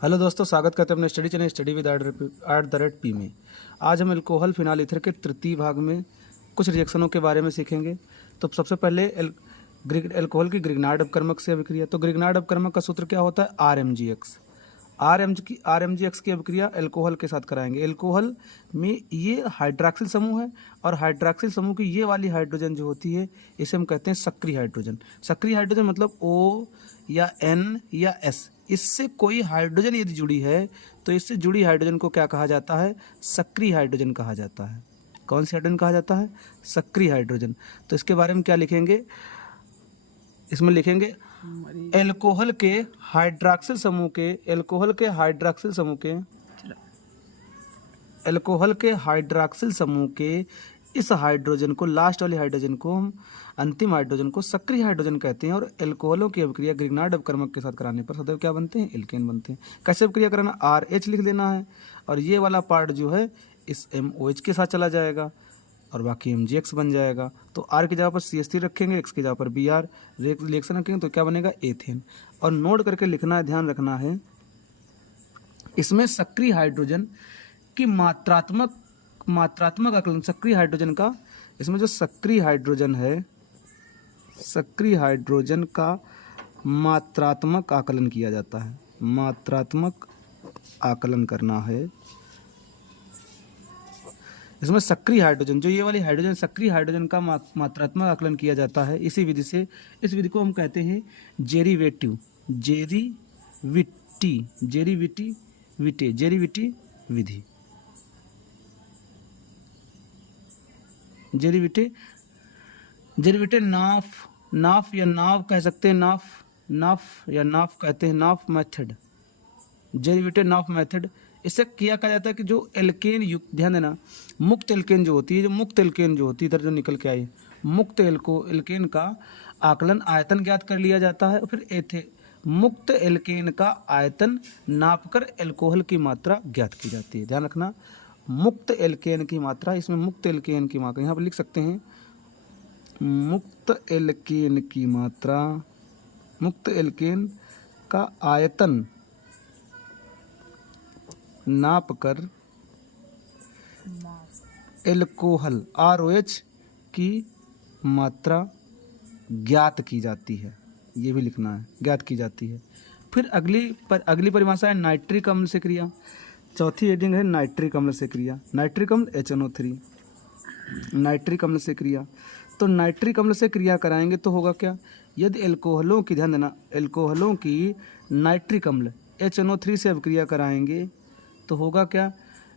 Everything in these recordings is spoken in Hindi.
हेलो दोस्तों, स्वागत करते हैं अपने study channel study with @p में। आज हम अल्कोहल फिनाल ईथर के तृतीय भाग में कुछ रिएक्शनों के बारे में सीखेंगे। तो सबसे पहले अल्कोहल की ग्रिग्नार्ड अपकर्मक से अभिक्रिया। तो ग्रिग्नार्ड अपकर्मक का सूत्र क्या होता है? RMgx। RMgx की अभिक्रिया अल्कोहल के साथ कराएंगे। अल्कोहल में ये हाइड्रॉक्सिल समूह है और हाइड्रॉक्सिल समूह की ये वाली हाइड्रोजन जो होती है इसे हम कहते हैं सक्रिय हाइड्रोजन। सक्रिय हाइड्रोजन मतलब O या N या S, इससे कोई हाइड्रोजन यदि जुड़ी है तो इससे जुड़ी हाइड्रोजन को क्या कहा जाता है? सक्रिय हाइड्रोजन कहा जाता है। कौन सी हाइड्रोजन कहा जाता है? सक्रिय हाइड्रोजन। तो इसके बारे में क्या लिखेंगे? इसमें लिखेंगे अल्कोहल के हाइड्रॉक्सिल समूह के इस हाइड्रोजन को, लास्ट वाली हाइड्रोजन को, हम अंतिम हाइड्रोजन को सक्रिय हाइड्रोजन कहते हैं। और अल्कोहलों की अभिक्रिया ग्रिग्नार्ड अपकर्मक के साथ कराने पर सदैव क्या बनते हैं? एल्केन बनते हैं। कैसे अभिक्रिया कराना? RH लिख देना है और ये वाला पार्ट जो है इस MOH के साथ चला जाएगा और बाकी MgX बन जाएगा। तो R की जगह पर CH3 रखेंगे, X की जगह पर Br रिएक्शन रखेंगे तो क्या बनेगा? एथेन। और नोट करके लिखना है, ध्यान रखना है, इसमें सक्रिय हाइड्रोजन की मात्रात्मक आकलन, सक्रिय हाइड्रोजन का, इसमें जो सक्रिय हाइड्रोजन है, सक्रिय हाइड्रोजन का मात्रात्मक आकलन किया जाता है। मात्रात्मक आकलन करना है। इसमें सक्रिय हाइड्रोजन, जो ये वाली हाइड्रोजन, सक्रिय हाइड्रोजन का मात्रात्मक आकलन किया जाता है इसी विधि से। इस विधि को हम कहते हैं जेरीवेटिव विधि। जेरीवेटिव नाफ या नाव कह सकते हैं, नाफ कहते हैं, नाफ मेथड, जेरीवेटिव नाफ मेथड। इससे किया कहा जाता है कि जो एल्केन युक्त, ध्यान देना, मुक्त एल्केन जो होती है, इधर जो निकल के आई, मुक्त एल्केन का आकलन आयतन ज्ञात कर लिया जाता है और फिर मुक्त एल्केन का आयतन नापकर अल्कोहल की मात्रा ज्ञात की जाती है। ध्यान रखना, मुक्त एल्केन की मात्रा, इसमें मुक्त एल्केन की मात्रा यहाँ पर लिख सकते हैं, मुक्त एल्केन की मात्रा, मुक्त एल्केन का आयतन नापकर अल्कोहल ROH की मात्रा ज्ञात की जाती है। ये भी लिखना है, ज्ञात की जाती है। फिर अगली परिभाषा है नाइट्रिक अम्ल से क्रिया। चौथी हेडिंग है नाइट्रिक अम्ल से क्रिया। नाइट्रिक अम्ल HNO3, नाइट्रिक अम्ल से क्रिया। तो नाइट्रिक अम्ल से क्रिया कराएंगे तो होगा क्या? यदि अल्कोहलों की, ध्यान देना, अल्कोहलों की नाइट्रिक अम्ल HNO3 से अभिक्रिया कराएंगे तो होगा क्या?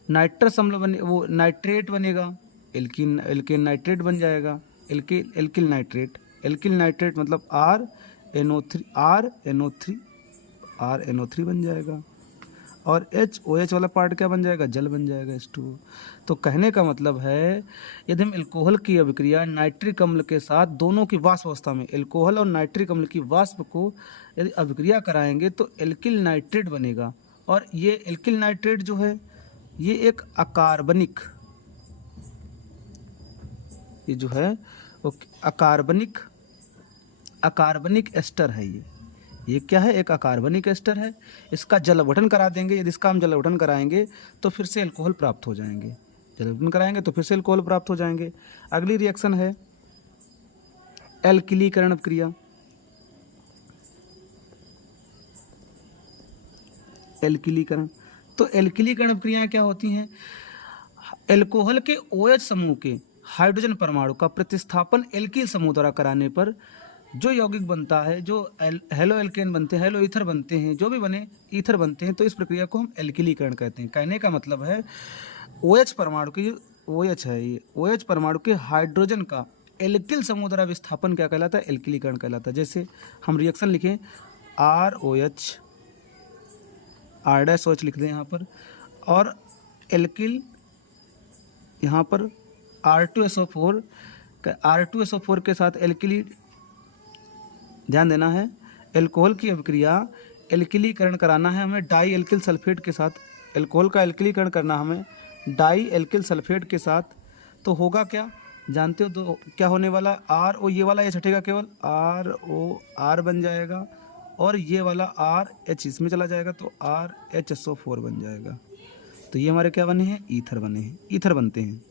नाइट्रस अम्ल बने, वो नाइट्रेट बनेगा, एल्किन नाइट्रेट बन जाएगा, एल्किल नाइट्रेट मतलब RNO3 बन जाएगा। और OH वाला पार्ट क्या बन जाएगा? जल बन जाएगा, H2O। तो कहने का मतलब है यदि हम अल्कोहल की अभिक्रिया नाइट्रिक अम्ल के साथ, दोनों की वाष्प अवस्था में, अल्कोहल और नाइट्रिक अम्ल की वाष्प को यदि अभिक्रिया कराएंगे तो एल्किल नाइट्रेट बनेगा। और ये एल्किल नाइट्रेट जो है ये एक अकार्बनिक, ये जो है वो अकार्बनिक एस्टर है। ये क्या है? एक अकार्बनिक एस्टर है। इसका जल अपघटन करा देंगे, यदि इसका हम जल अपघटन कराएंगे तो फिर से अल्कोहल प्राप्त हो जाएंगे। जल अपघटन कराएंगे तो फिर से अल्कोहल प्राप्त हो जाएंगे। अगली रिएक्शन है एल्किलीकरण क्रिया। एल्किलीकरण, तो एल्किलीकरण क्रियाएं क्या होती हैं? अल्कोहल के OH समूह के हाइड्रोजन परमाणु का प्रतिस्थापन एल्किल समूह द्वारा कराने पर जो यौगिक बनता है, जो हेलो एल्केन बनते हैं, हेलो ईथर बनते हैं, जो भी बने ईथर बनते हैं, तो इस प्रक्रिया को हम एल्किलीकरण कहते हैं। कहने का मतलब है OH परमाणु की, OH है ये, OH परमाणु के हाइड्रोजन का एल्किल समूह द्वारा विस्थापन क्या कहलाता है? एल्किलीकरण कहलाता है। जैसे हम रिएक्शन लिखें ROH, R-OH लिख दें यहाँ पर, और एल्किल यहाँ पर R2SO4 के साथ एल्किली, ध्यान देना है, अल्कोहल की अभिक्रिया एल्किलीकरण कराना है हमें डाई एल्किल सल्फेट के साथ। अल्कोहल का एल्किलीकरण करना हमें डाई एल्किल सल्फेट के साथ, तो होगा क्या? जानते हो तो क्या होने वाला? RO, ये वाला H हटेगा, केवल RO, R बन जाएगा और ये वाला RH इसमें चला जाएगा तो RHSO4 बन जाएगा। तो ये हमारे क्या बने हैं, ईथर बने हैं, ईथर बनते हैं।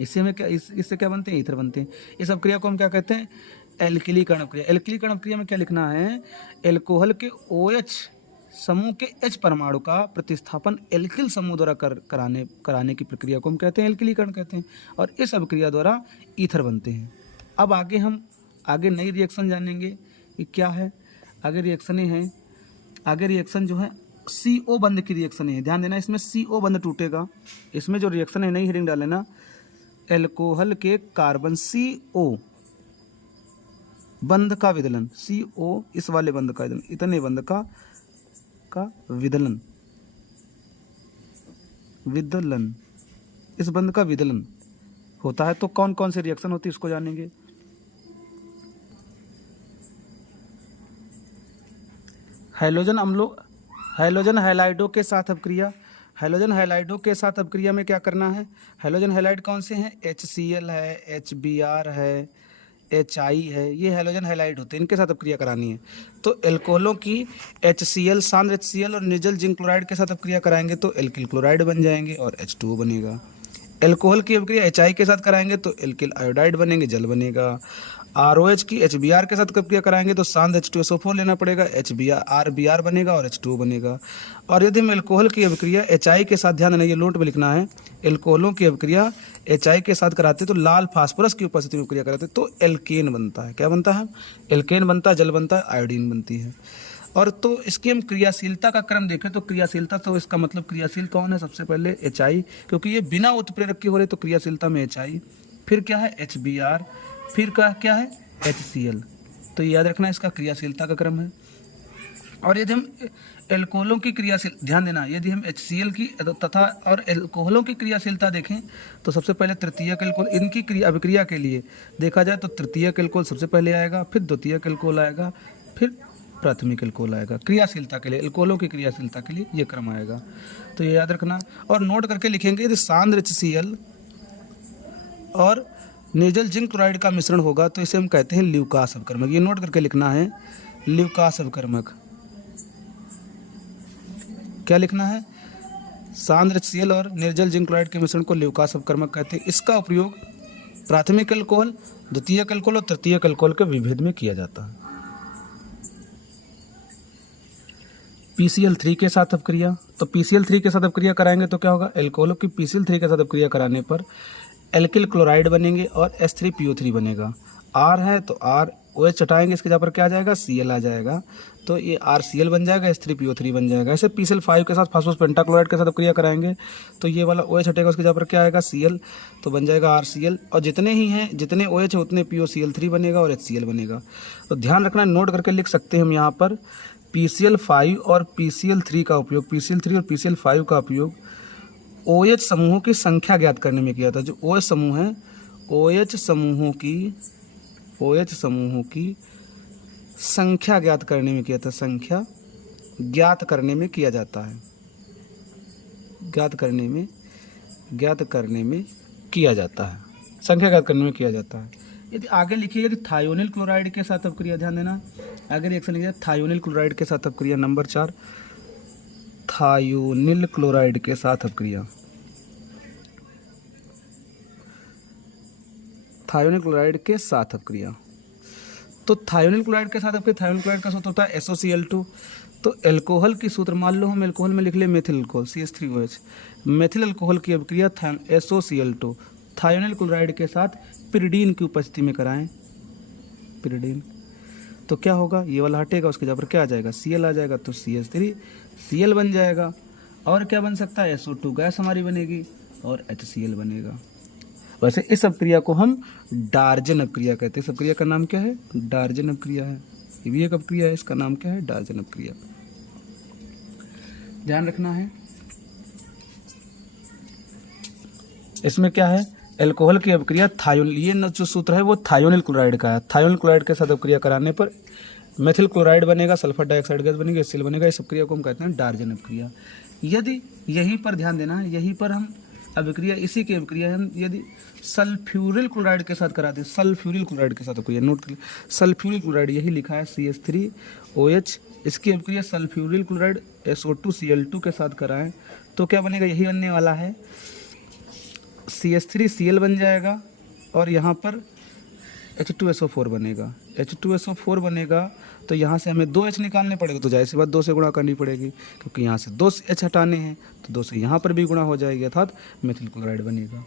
इससे हमें क्या, इससे क्या बनते हैं, ईथर बनते हैं। इस अपक्रिया को हम क्या कहते हैं, एल्किलीकरण अपक्रिया। एल्किलीकरण अपक्रिया में क्या लिखना है, एल्कोहल के OH समूह के H परमाणु का प्रतिस्थापन एल्किल समूह द्वारा कराने की प्रक्रिया को हम कहते हैं एल्किलीकरण कहते हैं, और इस अपक्रिया द्वारा ईथर बनते हैं। अब आगे हम नई रिएक्शन जानेंगे कि क्या है। आगे रिएक्शनें हैं, आगे रिएक्शन जो है CO बंध की रिएक्शन है। ध्यान देना, इसमें CO बंध टूटेगा। इसमें जो रिएक्शन है, नई हेडिंग डाल लेना, एल्कोहल के कार्बन CO बंध का विदलन, CO इस वाले बंध का विदलन, इतने बंध का विदलन, इस बंध का विदलन होता है। तो कौन कौन सी रिएक्शन होती है इसको जानेंगे। हैलोजन हैलाइडों के साथ अपक्रिया। हैलोजन हैलाइडों के साथ अपक्रिया में क्या करना है, हैलोजन हैलाइड कौन से हैं, HCl है, HBr है, HI है, ये हैलोजन हैलाइड होते हैं, इनके साथ अपक्रिया करानी है। तो एल्कोहलों की HCl, सांद्र HCl और निर्जल जिंक क्लोराइड के साथ अपक्रिया कराएंगे तो एल्किल क्लोराइड बन जाएंगे और H2O बनेगा। एल्कोहल की अपक्रिया HI के साथ कराएंगे तो एल्किल आयोडाइड बनेंगे, जल बनेगा। ROH की HBr के साथ अपक्रिया कराएंगे तो सांद्र H2SO4 लेना पड़ेगा, RBr बनेगा और H2O बनेगा। और यदि हम एल्कोहल की अपक्रिया HI के साथ, ध्यान देना ये नोट में लिखना है, एल्कोहलों की अपक्रिया HI के साथ कराते तो लाल फास्फोरस की उपस्थिति में अपक्रिया कराते तो एल्केन बनता है। क्या बनता है, एल्केन बनता है, जल बनता है, आयोडीन बनती है। और तो इसकी हम क्रियाशीलता का क्रम देखें तो क्रियाशीलता, तो इसका मतलब क्रियाशील कौन है, सबसे पहले HI, क्योंकि ये बिना उत्प्रेरक के हो रहे तो क्रियाशीलता में HI, फिर क्या है HBr, फिर क्या है HCl। तो ये याद रखना, इसका क्रियाशीलता का क्रम है। और यदि हम एल्कोहलों की क्रियाशील, ध्यान देना, यदि हम HCl की तथा और एल्कोहलों की क्रियाशीलता देखें तो सबसे पहले तृतीयक एल्कोहल, इनकी अभिक्रिया के लिए देखा जाए तो तृतीयक एल्कोहल सबसे पहले आएगा, फिर द्वितीयक एल्कोहल आएगा, फिर प्राथमिक एल्कोहल आएगा। क्रियाशीलता के लिए, एल्कोहलों की क्रियाशीलता के लिए ये क्रम आएगा। तो ये याद रखना और नोट करके लिखेंगे। यदि सांद्र HCl और निर्जल जिंक क्लोराइड का मिश्रण होगा तो इसे हम कहते हैं ल्यूकास अपकर्मक। ये नोट करके लिखना है, ल्यूकास अपकर्मक। क्या लिखना है, सांद्र HCl और निर्जल जिंक क्लोराइड के मिश्रण को ल्यूकास अपकर्मक कहते हैं। इसका उपयोग प्राथमिक अल्कोहल, द्वितीयक अल्कोहल और तृतीयक अल्कोहल के विभेद में किया जाता है। PCl3 के साथ अपक्रिया, तो PCl3 के साथ अपक्रिया कराएंगे तो क्या होगा, एल्कोहलों की PCl3 के साथ अपक्रिया कराने पर एल्किल क्लोराइड बनेंगे और H3PO3 बनेगा। R है तो ROH हटाएंगे, इसके जगह पर क्या आ जाएगा, Cl आ जाएगा, तो ये RCl बन जाएगा, H3PO3 बन जाएगा। ऐसे PCl5 के साथ फास्फोरस पेंटाक्लोराइड के साथ अपक्रिया कराएंगे तो ये वाला OH हटेगा, उसके जगह पर क्या आएगा, Cl, तो बन जाएगा RCl। और जितने ही हैं, जितने OH है उतने POCl3 बनेगा और HCl बनेगा। तो ध्यान रखना, नोट करके लिख सकते हैं हम यहाँ पर, PCl5 और PCl3 का उपयोग, PCl3 और PCl5 का उपयोग OH समूहों की संख्या ज्ञात करने में किया था। जो OH समूह है, OH समूहों की संख्या ज्ञात करने में किया था, संख्या ज्ञात करने में किया जाता है, ज्ञात करने में किया जाता है, संख्या ज्ञात करने में किया जाता है। यदि आगे लिखिए, यदि थायोनिल क्लोराइड के साथ अपक्रिया, ध्यान देना, आगे रिएक्शन लिखिए थायोनिल क्लोराइड के साथ अपक्रिया, नंबर 4, थायोनिल क्लोराइड के साथ अपक्रिया, थायोनिल क्लोराइड के साथ अपक्रिया। तो थायोनिल क्लोराइड के साथ अपक्रिया, थायोनिल क्लोराइड का सूत्र होता है SOCl2। तो एल्कोहल की सूत्र, मान लो हम एल्कोहल में लिख ले methyl alcohol CH3OH, methyl alcohol की अपक्रिया SOCl2 थायोनिल क्लोराइड के साथ पिरिडीन की उपस्थिति में कराएं, पिरिडीन, तो क्या होगा, ये वाला हटेगा, उसके जगह पर क्या आ जाएगा, Cl आ जाएगा, तो CH3Cl बन जाएगा। और क्या बन सकता है, SO2 गैस हमारी बनेगी और HCl बनेगा। वैसे इस अपक्रिया को हम डार्जन अपक्रिया कहते हैं। इस अपक्रिया का नाम क्या है, डार्जन अपक्रिया है। ये भी एक अपक्रिया है, इसका नाम क्या है, डार्जन अपक्रिया। ध्यान रखना है, इसमें क्या है, एल्कोहल की अपक्रिया थायोनिल, ये जो सूत्र है वो थायोनिल क्लोराइड का है। थायोनिल क्लोराइड के साथ अपक्रिया कराने पर मेथिल क्लोराइड बनेगा, सल्फर डाइऑक्साइड गैस बनेगी, HCl बनेगा। इस अपक्रिया को हम कहते हैं डार्जन अपक्रिया। यदि यहीं पर ध्यान देना, यहीं पर हम अभिक्रिया, इसी की अभिक्रिया हम यदि सल्फ्यूरिल क्लोराइड के साथ कराते हैं, सल्फ्यूरिल क्लोराइड के साथ अभिक्रिया, नोट कर, सल्फ्यूरिल क्लोराइड यही लिखा है CH3OH, इसकी अभिक्रिया सल्फ्यूरिल क्लोराइड SO2Cl2 के साथ कराएं तो क्या बनेगा, यही बनने वाला है, CH3Cl बन जाएगा और यहाँ पर H2SO4 बनेगा, H2SO4 बनेगा तो यहाँ से हमें 2H निकालने पड़ेगा, तो जाहिर सी बात 2 से गुणा करनी पड़ेगी, क्योंकि यहाँ से 2H हटाने हैं तो 2 से यहाँ पर भी गुणा हो जाएगी, अर्थात मेथिल क्लोराइड बनेगा।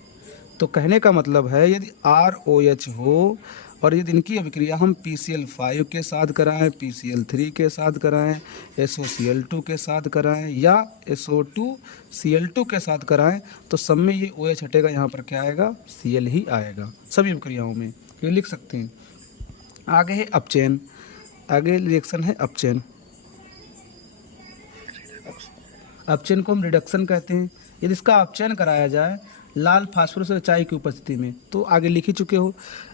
तो कहने का मतलब है यदि ROH हो और यदि इनकी अभिक्रिया हम PCl5 के साथ कराएं, PCl3 के साथ कराएं, SOCl2 के साथ कराएं या SO2Cl2 के साथ कराएं तो सब में ये OH हटेगा, यहाँ पर क्या आएगा, Cl ही आएगा सभी अभिक्रियाओं में, ये लिख सकते हैं। आगे है अपचयन, आगे रिएक्शन है अपचयन। अपचयन को हम रिडक्शन कहते हैं। यदि इसका अपचयन कराया जाए लाल फास्फोरस एचआई की उपस्थिति में, तो आगे लिख ही चुके हो,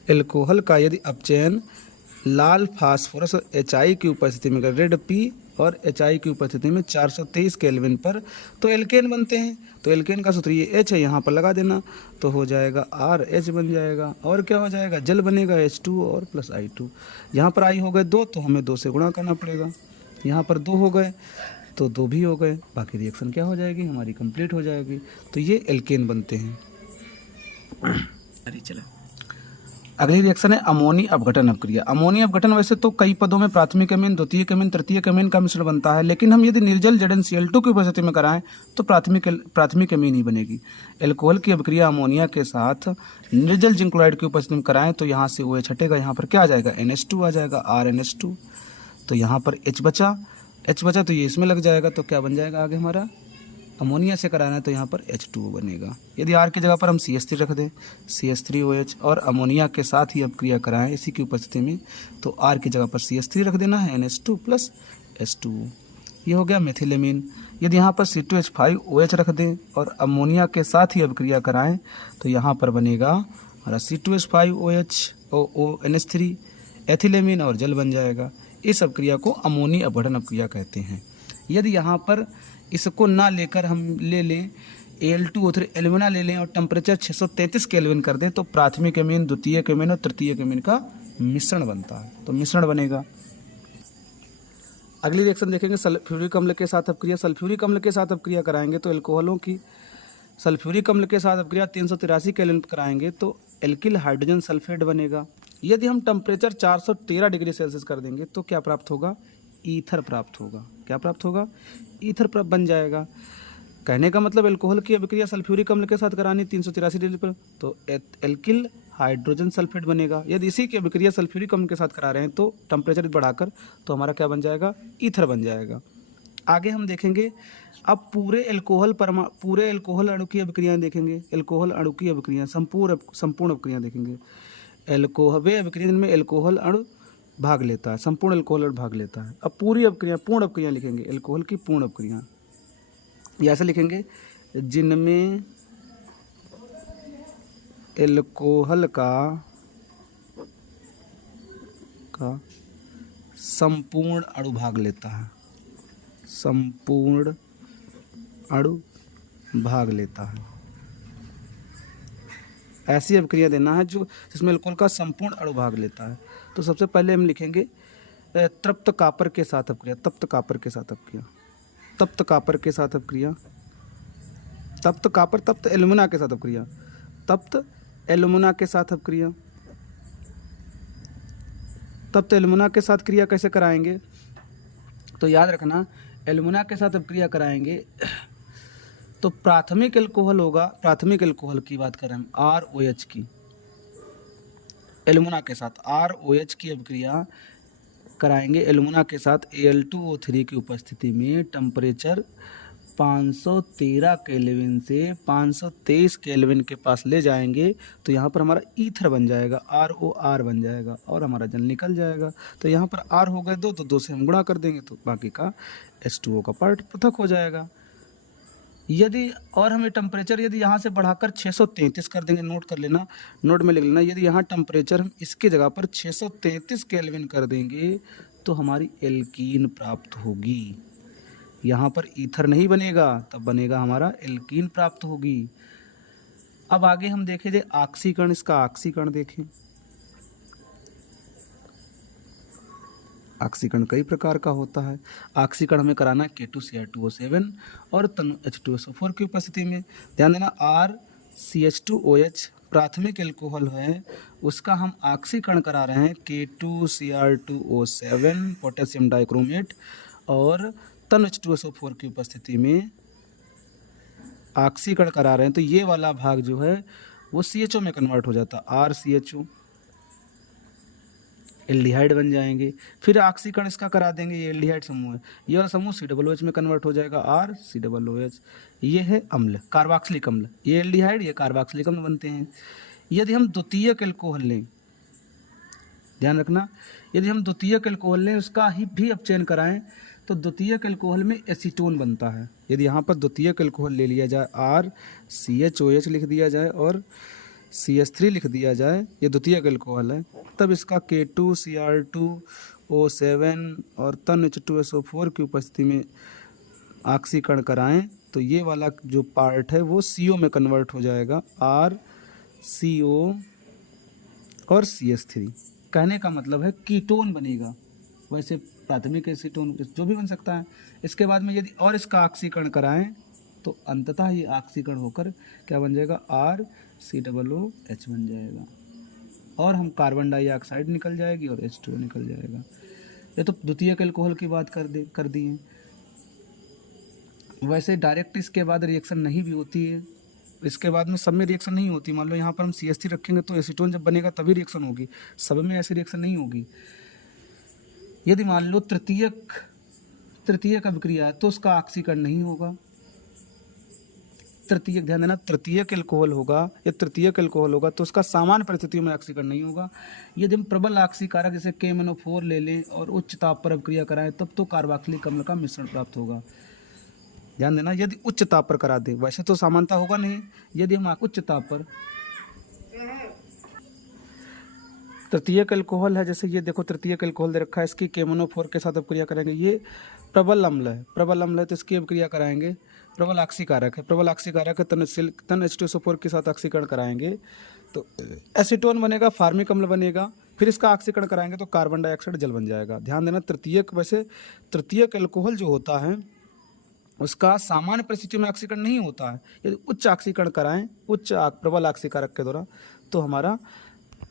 एल्कोहल का यदि अपचयन लाल फास्फोरस एचआई की उपस्थिति में, रेड पी और एचआई की उपस्थिति में 423 केल्विन पर, तो एल्केन बनते हैं। तो एल्केन का सूत्र ये H है, यहाँ पर लगा देना तो हो जाएगा RH बन जाएगा, और क्या हो जाएगा, जल बनेगा H2 और प्लस I2। यहाँ पर I हो गए 2 तो हमें 2 से गुणा करना पड़ेगा, यहाँ पर 2 हो गए तो 2 भी हो गए, बाकी रिएक्शन क्या हो जाएगी, हमारी कंप्लीट हो जाएगी। तो ये एल्केन बनते हैं। अरे चलो अगली रिएक्शन है अमोनी अपघटन अपक्रिया। अमोनी अपघटन वैसे तो कई पदों में प्राथमिक अमीन, द्वितीयक अमीन, तृतीयक अमीन का मिश्रण बनता है, लेकिन हम यदि निर्जल ZnCl2 की उपस्थिति में कराएं तो प्राथमिक अमीन ही बनेगी। एल्कोहल की अपक्रिया अमोनिया के साथ निर्जल जिंक क्लोराइड की उपस्थिति में कराएं तो यहाँ से OH हटेगा, यहाँ पर क्या आ जाएगा, NH2 आ जाएगा, RNH2। तो यहाँ पर H बचा तो ये इसमें लग जाएगा, तो क्या बन जाएगा आगे हमारा, अमोनिया से कराना है तो यहाँ पर H2O बनेगा। यदि R की जगह पर हम CH3 रख दें, CH3OH, और अमोनिया के साथ ही अपक्रिया कराएं इसी की उपस्थिति में, तो R की जगह पर CH3 रख देना है, NH2 प्लस H2O, ये हो गया मेथिलेमीन। यदि यहाँ पर C2H5OH रख दें और अमोनिया के साथ ही अपक्रिया कराएं तो यहाँ पर बनेगा हमारा C2H5OH NH3 एथिलेमीन और जल बन जाएगा। इस अपक्रिया को अमोनी अपघटन अपक्रिया कहते हैं। यदि यहाँ पर इसको ना लेकर हम ले लें Al2O3 एल्यूमिना ले लें और टेम्परेचर 633 केल्विन कर दें तो प्राथमिक अमीन, द्वितीयक अमीन और तृतीयक अमीन का मिश्रण बनता है, तो मिश्रण बनेगा। अगली रिएक्शन देखेंगे सल्फ्यूरिक अम्ल के साथ अपक्रिया। सल्फ्यूरिक अम्ल के साथ अपक्रिया कराएंगे तो एल्कोहलों की सल्फ्यूरिक अम्ल के साथ अपक्रिया 383 केल्विन कराएंगे तो एल्किल हाइड्रोजन सल्फेट बनेगा। यदि हम टेम्परेचर 413 डिग्री सेल्सियस कर देंगे तो क्या प्राप्त होगा, ईथर प्राप्त होगा। क्या प्राप्त होगा, ईथर प्राप्त बन जाएगा। कहने का मतलब एल्कोहल की अभिक्रिया सल्फ्यूरिक अम्ल के साथ करानी 383 डिग्री पर तो एल्किल हाइड्रोजन सल्फेट बनेगा। यदि इसी की अभिक्रिया सल्फ्यूरिक अम्ल के साथ करा रहे हैं तो टेम्परेचर बढ़ाकर तो हमारा क्या बन जाएगा, ईथर बन जाएगा। आगे हम देखेंगे अब पूरे एल्कोहल अणु की अभिक्रियाएं देखेंगे। एल्कोहल अणु की अभिक्रिया संपूर्ण अभिक्रिया देखेंगे। वे अभिक्रिया जिनमें एल्कोहल अणु भाग लेता है, संपूर्ण एल्कोहल अणु भाग लेता है। अब पूरी अभिक्रिया पूर्ण अभिक्रिया लिखेंगे, एल्कोहल की पूर्ण अभिक्रिया ऐसे लिखेंगे जिनमें एल्कोहल का संपूर्ण अणु भाग लेता है, संपूर्ण अणु भाग लेता है। ऐसी अभिक्रिया देना है जो जिसमें एल्कोहल का संपूर्ण अणु भाग लेता है। तो सबसे पहले हम लिखेंगे तप्त कापर के साथ अपक्रिया, तप्त कापर के साथ अपक्रिया, तप्त कापर के साथ अपक्रिया, तप्त कापर तप्त एल्युमिना के साथ अपक्रिया, तप्त एल्युमिना के साथ अपक्रिया। तप्त एल्युमिना के साथ क्रिया कैसे कराएंगे, तो याद रखना एल्युमिना के साथ अपक्रिया कराएंगे तो प्राथमिक एल्कोहल होगा, प्राथमिक एल्कोहल की बात करें हम ROH की, एल्युमिना के साथ ROH की अभिक्रिया कराएंगे एल्युमिना के साथ Al2O3 की उपस्थिति में टेम्परेचर 513 केल्विन से 523 केल्विन के पास ले जाएंगे तो यहाँ पर हमारा ईथर बन जाएगा, ROR बन जाएगा और हमारा जल निकल जाएगा। तो यहाँ पर R हो गए 2 तो 2 से हम गुणा कर देंगे तो बाकी का H2O का पार्ट पृथक हो जाएगा। यदि और हमें टेम्परेचर यदि यहाँ से बढ़ाकर 633 कर देंगे, नोट कर लेना, नोट में लिख लेना, यदि यहाँ टेम्परेचर हम इसके जगह पर 633 केल्विन कर देंगे तो हमारी एल्कीन प्राप्त होगी। यहाँ पर ईथर नहीं बनेगा, तब बनेगा हमारा एल्कीन प्राप्त होगी। अब आगे हम देखें जे ऑक्सीकरण, इसका ऑक्सीकरण देखें। ऑक्सीकरण कई प्रकार का होता है। ऑक्सीकरण हमें कराना है K2Cr2O7 और तनु H2SO4 की उपस्थिति में। ध्यान देना, RCH2OH प्राथमिक एल्कोहल है, उसका हम ऑक्सीकरण करा रहे हैं K2Cr2O7 पोटेशियम डाइक्रोमेट और तनु H2SO4 की उपस्थिति में ऑक्सीकरण करा रहे हैं। तो ये वाला भाग जो है वो CHO में कन्वर्ट हो जाता है, RCHO, एल्डिहाइड बन जाएंगे। फिर ऑक्सीकरण इसका करा देंगे, ये एल्डिहाइड समूह है, ये वाला समूह COOH में कन्वर्ट हो जाएगा, RCOOH। ये है अम्ल, कार्बोक्सिलिक अम्ल, ये एल्डिहाइड, ये कार्बोक्सिलिक अम्ल बनते हैं। यदि हम द्वितीयक एल्कोहल लें, ध्यान रखना, यदि हम द्वितीयक एल्कोहल लें, उसका ही भी अपचयन कराएं तो द्वितीयक एल्कोहल में एसीटोन बनता है। यदि यहाँ पर द्वितीयक एल्कोहल ले लिया जाए, RCHOH लिख दिया जाए और CH3 लिख दिया जाए, ये द्वितीयक एल्कोहल है, तब इसका K2Cr2O7 और तन H2SO4 की उपस्थिति में ऑक्सीकरण कराएं तो ये वाला जो पार्ट है वो CO में कन्वर्ट हो जाएगा, RCO और CH3। कहने का मतलब है कीटोन बनेगा, वैसे प्राथमिक एसीटोन जो भी बन सकता है। इसके बाद में यदि और इसका ऑक्सीकरण कराएं तो अंततः ये ऑक्सीकरण होकर क्या बन जाएगा, RCOOH बन जाएगा और हम कार्बन डाइऑक्साइड निकल जाएगी और H2O निकल जाएगा। ये तो द्वितीयक एल्कोहल की बात कर दी है। वैसे डायरेक्ट इसके बाद रिएक्शन नहीं भी होती है, इसके बाद में सब में रिएक्शन नहीं होती। मान लो यहाँ पर हम CH3 रखेंगे तो एसीटोन जब बनेगा तभी रिएक्शन होगी, सब में ऐसी रिएक्शन नहीं होगी। यदि मान लो तृतीयक अभिक्रिया है तो उसका ऑक्सीकरण नहीं होगा। तृतीयक, ध्यान देना, तृतीयक एल्कोहल होगा या तृतीयक एल्कोहल होगा तो उसका सामान्य परिस्थितियों में ऑक्सीकरण नहीं होगा। यदि हम प्रबल ऑक्सीकारक जैसे KMnO4 ले लें और उच्च ताप पर अभिक्रिया कराएं तब तो कार्बोक्सिलिक अम्ल का मिश्रण प्राप्त होगा। ध्यान देना, यदि उच्च ताप पर करा दें, वैसे तो समानता होगा नहीं, यदि हम उच्च ताप पर तृतीयक एल्कोहल है, जैसे ये देखो तृतीयक एल्कोहल दे रखा है, इसकी KMnO4 के साथ अभिक्रिया करेंगे, ये प्रबल अम्ल है, प्रबल अम्ल है तो इसकी अभिक्रिया कराएंगे, प्रबल ऑक्सीकारक है, प्रबल ऑक्सीकारक है, तन H2SO4 के साथ ऑक्सीकरण कराएंगे तो एसीटोन बनेगा, फार्मिक अम्ल बनेगा। फिर इसका ऑक्सीकरण कराएंगे तो कार्बन डाइऑक्साइड जल बन जाएगा। ध्यान देना, तृतीयक, वैसे तृतीयक एल्कोहल जो होता है उसका सामान्य परिस्थितियों में ऑक्सीकरण नहीं होता है। यदि उच्च ऑक्सीकरण कराएं, उच्च प्रबल ऑक्सीकारक के द्वारा, तो हमारा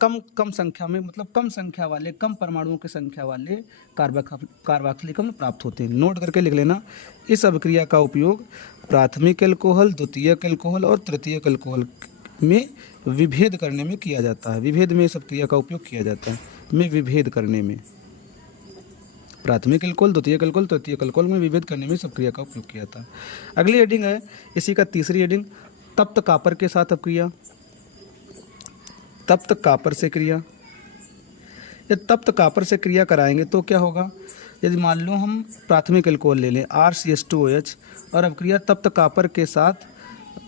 कम संख्या में, मतलब कम संख्या वाले, कम परमाणुओं की संख्या वाले कार्बोक्सिलिक अम्ल प्राप्त होते हैं। नोट करके लिख लेना, इस अभिक्रिया का उपयोग प्राथमिक एल्कोहल, द्वितीयक एल्कोहल और तृतीयक एल्कोहल में विभेद करने में किया जाता है। विभेद में इस अभिक्रिया का उपयोग किया जाता है, में विभेद करने में, प्राथमिक एल्कोहल, द्वितीयक एल्कोहल, तृतीयक एल्कोहल में विभेद करने में इस अभिक्रिया का उपयोग किया जाता है। अगली हेडिंग है इसी का तीसरी हेडिंग, तप्त कॉपर के साथ अभिक्रिया। तप्त कॉपर से क्रिया, ये तप्त कॉपर से क्रिया कराएंगे तो क्या होगा, यदि मान लो हम प्राथमिक एल्कोहल ले लें RCH2OH और अभिक्रिया तप्त कॉपर के साथ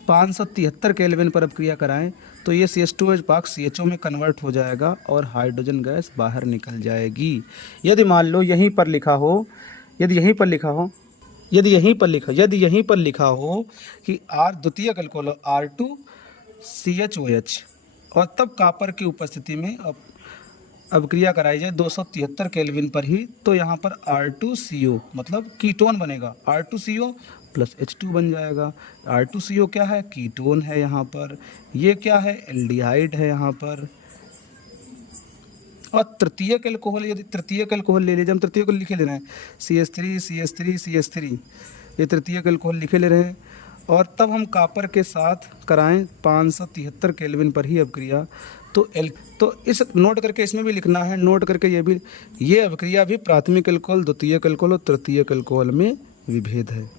573 केल्विन पर अभिक्रिया कराएं तो ये CH2OH भाग CHO में कन्वर्ट हो जाएगा और हाइड्रोजन गैस बाहर निकल जाएगी। यदि मान लो यहीं पर लिखा हो, यदि यहीं पर लिखा हो कि द्वितीयक एल्कोहल R2CHOH और तब कॉपर की उपस्थिति में अभिक्रिया कराई जाए 273 केल्विन पर ही, तो यहाँ पर R2CO मतलब कीटोन बनेगा, R2CO प्लस H2 बन जाएगा। R2CO क्या है, कीटोन है यहाँ पर, ये क्या है, एल्डिहाइड है यहाँ पर। और तृतीयक एल्कोहल, यदि तृतीयक एल्कोहल ले लीजिए, हम तृतीयक लिखे ले रहे हैं CH3, ये तृतीयक एल्कोहल लिखे ले रहे हैं और तब हम कॉपर के साथ कराएं 573 केल्विन पर ही अभिक्रिया तो इस नोट करके इसमें भी लिखना है, नोट करके ये अभिक्रिया भी प्राथमिक एल्कोहल, द्वितीयक एल्कोहल और तृतीयक एल्कोहल में विभेद है।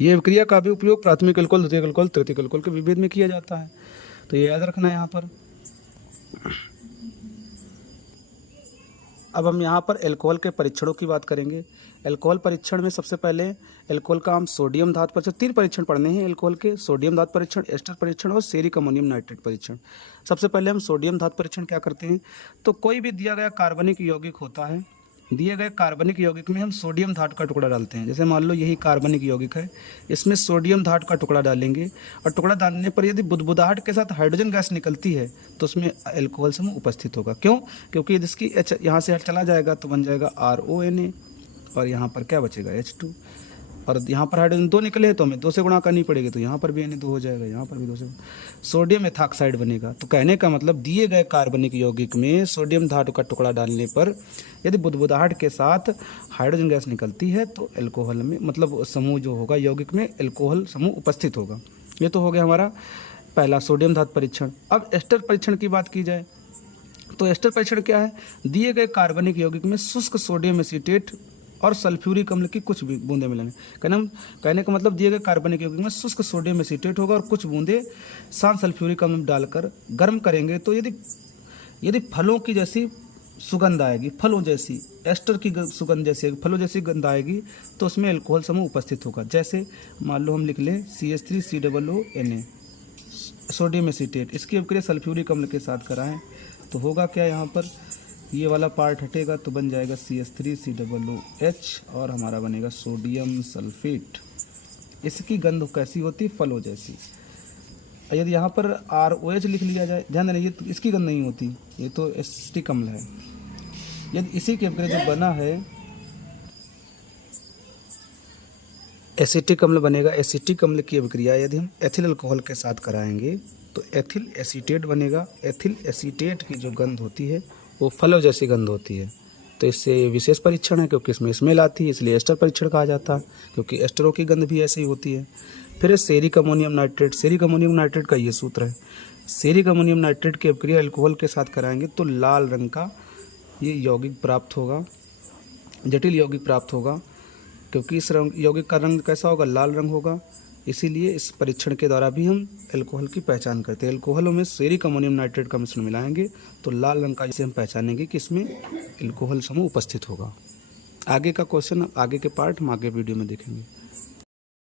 ये अभिक्रिया का भी उपयोग प्राथमिक एल्कोहल, द्वितीयक एल्कोहल, तृतीयक एल्कोहल के विभेद में किया जाता है, तो ये याद रखना है यहाँ पर। अब हम यहाँ पर एल्कोहल के परीक्षणों की बात करेंगे। एल्कोहल परीक्षण में सबसे पहले एल्कोहल का हम सोडियम धातु परीक्षण, 3 परीक्षण पढ़ने हैं एल्कोहल के, सोडियम धातु परीक्षण, एस्टर परीक्षण और सेरिक अमोनियम नाइट्रेट परीक्षण। सबसे पहले हम सोडियम धातु परीक्षण क्या करते हैं, तो कोई भी दिया गया कार्बनिक यौगिक होता है, दिए गए कार्बनिक यौगिक में हम सोडियम धातु का टुकड़ा डालते हैं। जैसे मान लो यही कार्बनिक यौगिक है, इसमें सोडियम धातु का टुकड़ा डालेंगे और टुकड़ा डालने पर यदि बुदबुदाहट के साथ हाइड्रोजन गैस निकलती है तो उसमें एल्कोहल समूह उपस्थित होगा। क्यों? क्योंकि यदि इसकी H यहाँ से चला जाएगा तो बन जाएगा RONA और यहाँ पर क्या बचेगा H2, और यहाँ पर हाइड्रोजन 2 निकले तो हमें 2 से गुणा करनी पड़ेगी, तो यहाँ पर भी Na2 हो जाएगा, यहाँ पर भी 2 से सोडियम एथॉक्साइड बनेगा। तो कहने का मतलब दिए गए कार्बनिक यौगिक में सोडियम धातु का टुकड़ा डालने पर यदि बुदबुदाहट के साथ हाइड्रोजन गैस निकलती है तो एल्कोहल में मतलब समूह जो होगा यौगिक में एल्कोहल समूह उपस्थित होगा। ये तो हो गया हमारा पहला सोडियम धातु परीक्षण। अब एस्टर परीक्षण की बात की जाए तो एस्टर परीक्षण क्या है? दिए गए कार्बनिक यौगिक में शुष्क सोडियम एसीटेट और सल्फ्यूरिक अम्ल की कुछ बूंदे मिलेंगे। कहने का मतलब दिए गए कार्बनिक यौगिक में शुष्क सोडियम एसीटेट होगा और कुछ बूंदे शांत सल्फ्यूरिक अम्ल डालकर गर्म करेंगे तो यदि फलों की जैसी सुगंध आएगी, फलों जैसी एस्टर की सुगंध जैसी फलों जैसी गंध आएगी तो उसमें एल्कोहल समूह उपस्थित होगा। जैसे मान लो हम लिख लें CH3COONA सोडियम एसीटेट, इसकी अभिक्रिया सल्फ्यूरिक अम्ल के साथ कराएं तो होगा क्या? यहाँ पर ये वाला पार्ट हटेगा तो बन जाएगा CH3COOH और हमारा बनेगा सोडियम सल्फेट। इसकी गंध कैसी होती? फलों जैसी। यदि यहाँ पर ROH लिख लिया जाए, ध्यान देना ये तो इसकी गंध नहीं होती, ये तो एसिटिक अम्ल है। यदि इसी के अभिक्रिया जो बना है एसिटिक अम्ल बनेगा। एसिटिक अम्ल की अभिक्रिया यदि हम एथिल अल्कोहल के साथ कराएंगे तो एथिल एसीटेट बनेगा। एथिल एसीटेट की जो गंध होती है वो फलों जैसी गंध होती है। तो इससे विशेष परीक्षण है क्योंकि इसमें स्मेल आती है, इसलिए एस्टर परीक्षण कहा जाता है क्योंकि एस्टरों की गंध भी ऐसी ही होती है। फिर ceric ammonium nitrate. Ceric ammonium nitrate का ये सूत्र है। सेरिक अमोनियम नाइट्रेट की अभिक्रिया अल्कोहल के साथ कराएंगे तो लाल रंग का ये यौगिक प्राप्त होगा, जटिल यौगिक प्राप्त होगा क्योंकि इस यौगिक का रंग कैसा होगा? लाल रंग होगा। इसीलिए इस परीक्षण के द्वारा भी हम एल्कोहल की पहचान करते हैं। एल्कोहलों में सेरिक अमोनियम नाइट्रेट का मिश्रण मिलाएंगे तो लाल रंग का, जिसे हम पहचानेंगे कि इसमें एल्कोहल समूह उपस्थित होगा। आगे का क्वेश्चन, आगे के पार्ट हम आगे वीडियो में देखेंगे।